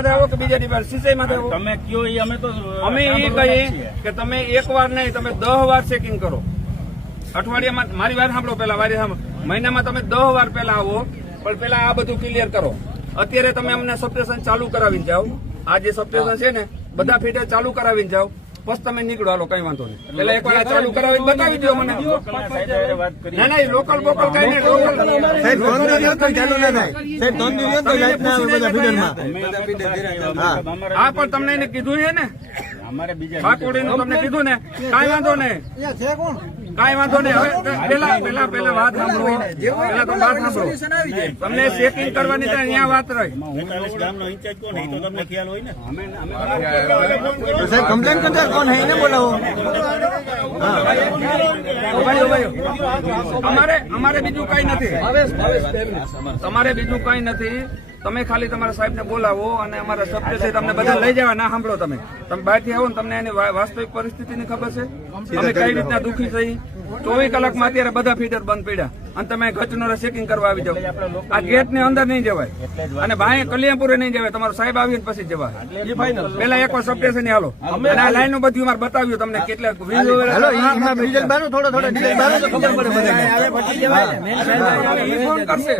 માં આવો કે બીજા ડિપાર્ટમેન્ટ સિંચાઈ માં આવો? તમે કયો એ અમે તો અમે એ કહીએ કે તમે એક વાર નહીં, તમે 10 વાર ચેકિંગ કરો અઠવાડિયામાં. મારી વાત સાંભળો પેલા, મહિનામાં તમે 10 વાર પેલા આવો, પણ પેલા આ બધું ક્લિયર કરો. અત્યારે તમે અમને સબસ્ટેશન ચાલુ કરાવીને જાઓ. આ જે સબસ્ટેશન છે ને બધા ફીડર ચાલુ કરાવીને જાઓ, પછી તમે નીકળો. હાલો, કઈ વાંધો નહીં. પેલા એક વાર ચાલુ કરાવીને બતાવી દો મને. ના ના, લોકલ બોકલ કઈ નહીં. હા, પણ તમને એને કીધું છે ને, ઠાકોડીનું તમને કીધું ને, કઈ વાંધો નહીં, કઈ વાંધો નહીં. હવે પેલા વાત સાંભળો, પેલા તો વાત સાંભળો. તમને ચેકિંગ કરવાની અહીંયા વાત રહી. કમ્પ્લેન કરતા કોણ હે એને બોલાવો. અમારે બીજું કઈ નથી, તમારે બીજું કઈ નથી. તમે ખાલી તમારા સાહેબ ને બોલાવો અને અમારા શબ્દ છે તમને બધા લઈ જવા. ના સાંભળો, તમે બહારથી આવો ને તમને એની વાસ્તવિક પરિસ્થિતિની ખબર છે, અમે કઈ રીતના દુઃખી થઈ. 24 કલાકમાં અત્યારે બધા ફીડર બંધ પડ્યા અને તમે ગચનો ચેકિંગ કરવા આવી જાવ. આ ગેટ ની અંદર નહીં જવાય અને ભાઈ કલ્યાણપુરે નહીં જવાય. તમારો સાહેબ આવીને પછી જવાય. પેલા એક વાર સબસ્ટેશન હાલો. અને આ લાઈન બધું મારે બતાવ્યું તમને કેટલા ફોન કરશે.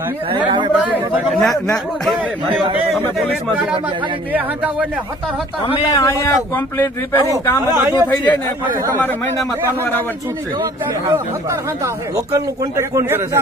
અમે અહીંયા કમ્પ્લીટ રિપેરિંગ કામ બધું થઈ જાય ને પછી તમારે મહિનામાં 3 વાર આવવાનું છૂટશે. લોકલ નું કોન્ટેક્ટ કોણ કરે છે?